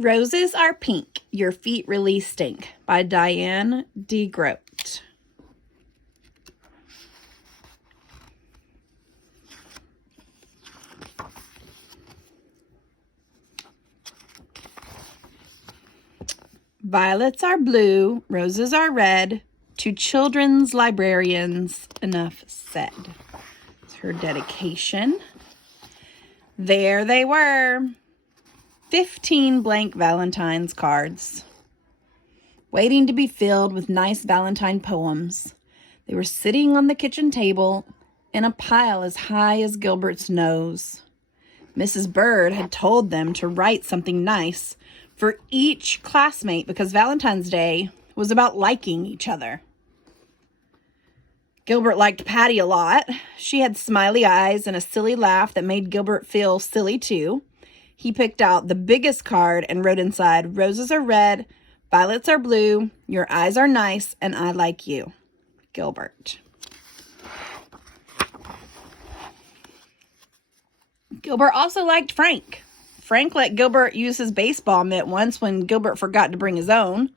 Roses Are Pink, Your Feet Really Stink by Diane DeGroat. Violets are blue, roses are red. To children's librarians, enough said. It's her dedication. There they were. 15 blank Valentine's cards, waiting to be filled with nice Valentine poems. They were sitting on the kitchen table in a pile as high as Gilbert's nose. Mrs. Bird had told them to write something nice for each classmate because Valentine's Day was about liking each other. Gilbert liked Patty a lot. She had smiley eyes and a silly laugh that made Gilbert feel silly too. He picked out the biggest card and wrote inside, "Roses are red, violets are blue, your eyes are nice, and I like you, Gilbert." Gilbert also liked Frank. Frank let Gilbert use his baseball mitt once when Gilbert forgot to bring his own.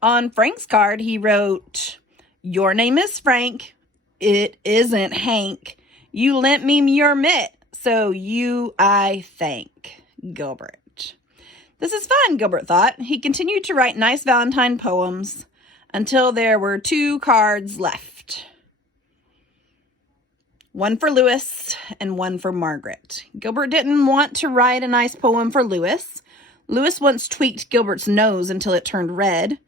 On Frank's card, he wrote, "Your name is Frank. It isn't Hank. You lent me your mitt, so you I thank, Gilbert." This is fun, Gilbert thought. He continued to write nice Valentine poems until there were 2 cards left. One for Louis and one for Margaret. Gilbert didn't want to write a nice poem for Louis. Louis once tweaked Gilbert's nose until it turned red.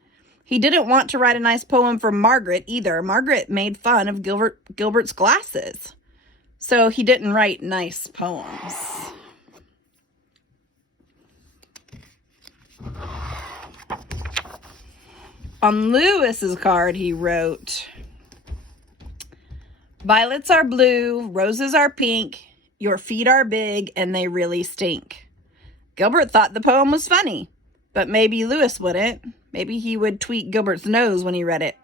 He didn't want to write a nice poem for Margaret either. Margaret made fun of Gilbert's glasses. So he didn't write nice poems. On Louis's card, he wrote, "Violets are blue, roses are pink, your feet are big, and they really stink." Gilbert thought the poem was funny, but maybe Louis wouldn't. Maybe he would tweak Gilbert's nose when he read it.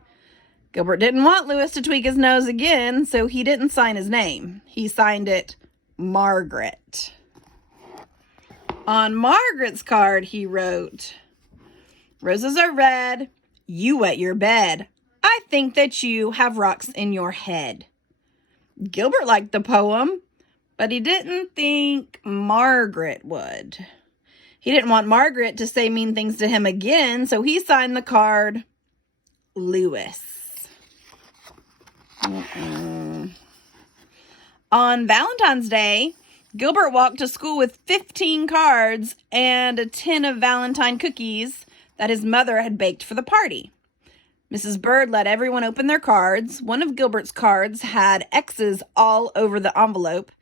Gilbert didn't want Louis to tweak his nose again, so he didn't sign his name. He signed it Margaret. On Margaret's card, he wrote, "Roses are red, you wet your bed. I think that you have rocks in your head." Gilbert liked the poem, but he didn't think Margaret would. He didn't want Margaret to say mean things to him again, so he signed the card Louis. On Valentine's Day, Gilbert walked to school with 15 cards and a tin of Valentine cookies that his mother had baked for the party. Mrs. Bird let everyone open their cards. One of Gilbert's cards had X's all over the envelope,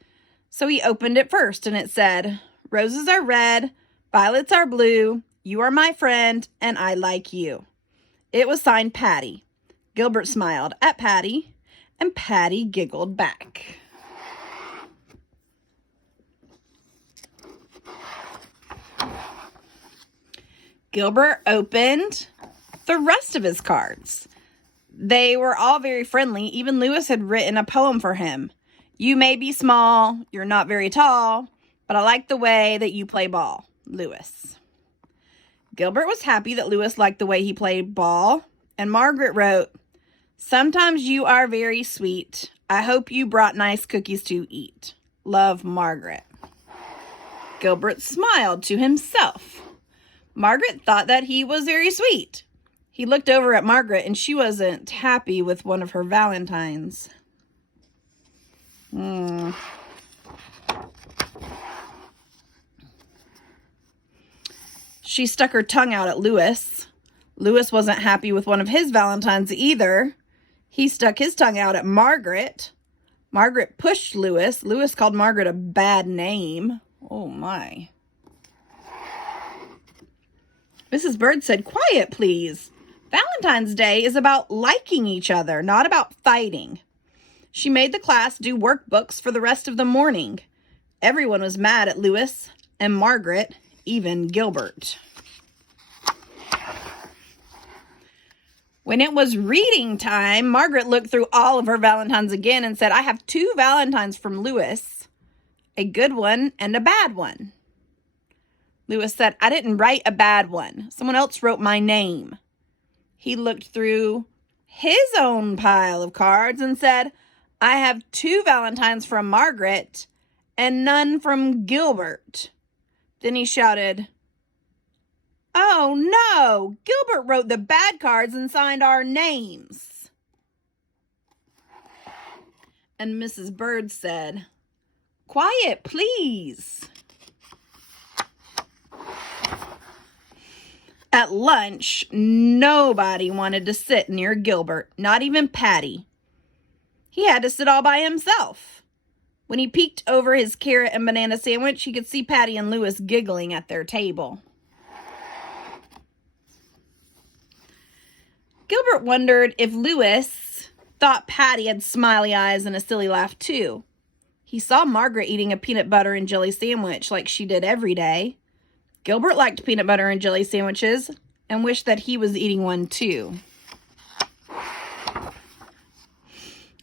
so he opened it first, and it said, "Roses are red, violets are blue, you are my friend, and I like you." It was signed Patty. Gilbert smiled at Patty, and Patty giggled back. Gilbert opened the rest of his cards. They were all very friendly. Even Louis had written a poem for him. "You may be small, you're not very tall, but I like the way that you play ball, Louis." Gilbert was happy that Louis liked the way he played ball, and Margaret wrote, "Sometimes you are very sweet. I hope you brought nice cookies to eat. Love, Margaret." Gilbert smiled to himself. Margaret thought that he was very sweet. He looked over at Margaret, and she wasn't happy with one of her Valentines. She stuck her tongue out at Louis. Louis wasn't happy with one of his Valentines either. He stuck his tongue out at Margaret. Margaret pushed Louis. Louis called Margaret a bad name. Oh my. Mrs. Bird said, "Quiet, please. Valentine's Day is about liking each other, not about fighting." She made the class do workbooks for the rest of the morning. Everyone was mad at Louis and Margaret, even Gilbert. When it was reading time, Margaret looked through all of her Valentines again and said, "I have 2 Valentines from Louis, a good one and a bad one." Lewis said, I didn't write a bad one. Someone else wrote my name. He looked through his own pile of cards and said, I have 2 Valentines from Margaret and none from Gilbert. Then he shouted, oh no, Gilbert wrote the bad cards and signed our names. And Mrs. Bird said, quiet, please. At lunch, nobody wanted to sit near Gilbert, not even Patty. He had to sit all by himself. When he peeked over his carrot and banana sandwich, he could see Patty and Lewis giggling at their table. Gilbert wondered if Lewis thought Patty had smiley eyes and a silly laugh too. He saw Margaret eating a peanut butter and jelly sandwich like she did every day. Gilbert liked peanut butter and jelly sandwiches and wished that he was eating one too.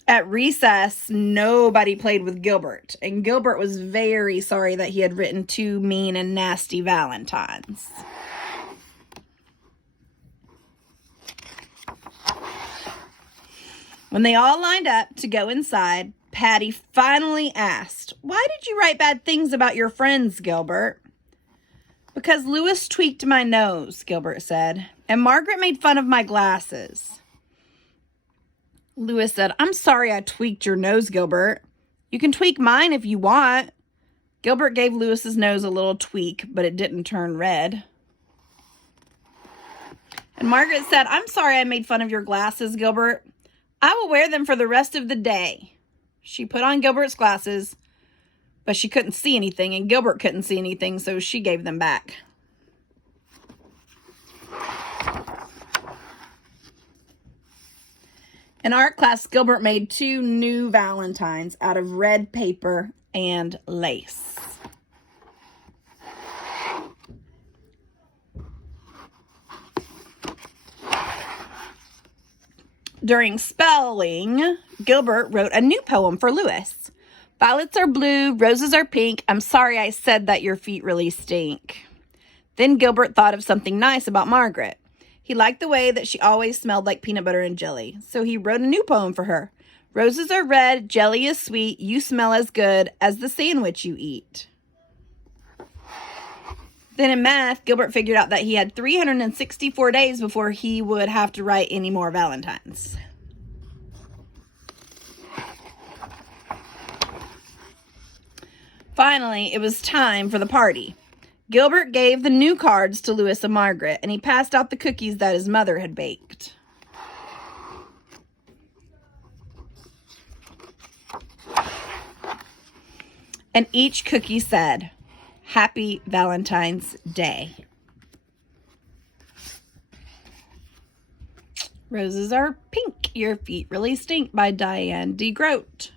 At recess, nobody played with Gilbert, and Gilbert was very sorry that he had written 2 mean and nasty Valentines. When they all lined up to go inside, Patty finally asked, why did you write bad things about your friends, Gilbert? Because Lewis tweaked my nose, Gilbert said, and Margaret made fun of my glasses. Lewis said, I'm sorry I tweaked your nose, Gilbert. You can tweak mine if you want. Gilbert gave Lewis's nose a little tweak, but it didn't turn red. And Margaret said, I'm sorry I made fun of your glasses, Gilbert. I will wear them for the rest of the day. She put on Gilbert's glasses, but she couldn't see anything, and Gilbert couldn't see anything, so she gave them back. In art class, Gilbert made 2 new Valentines out of red paper and lace. During spelling, Gilbert wrote a new poem for Lewis. Violets are blue, roses are pink. I'm sorry I said that your feet really stink. Then Gilbert thought of something nice about Margaret. He liked the way that she always smelled like peanut butter and jelly, so he wrote a new poem for her. Roses are red, jelly is sweet, you smell as good as the sandwich you eat. Then in math, Gilbert figured out that he had 364 days before he would have to write any more Valentines. Finally, it was time for the party. Gilbert gave the new cards to Lewis and Margaret, and he passed out the cookies that his mother had baked. And each cookie said, Happy Valentine's Day. Roses are pink, your feet really stink by Diane D. Grote.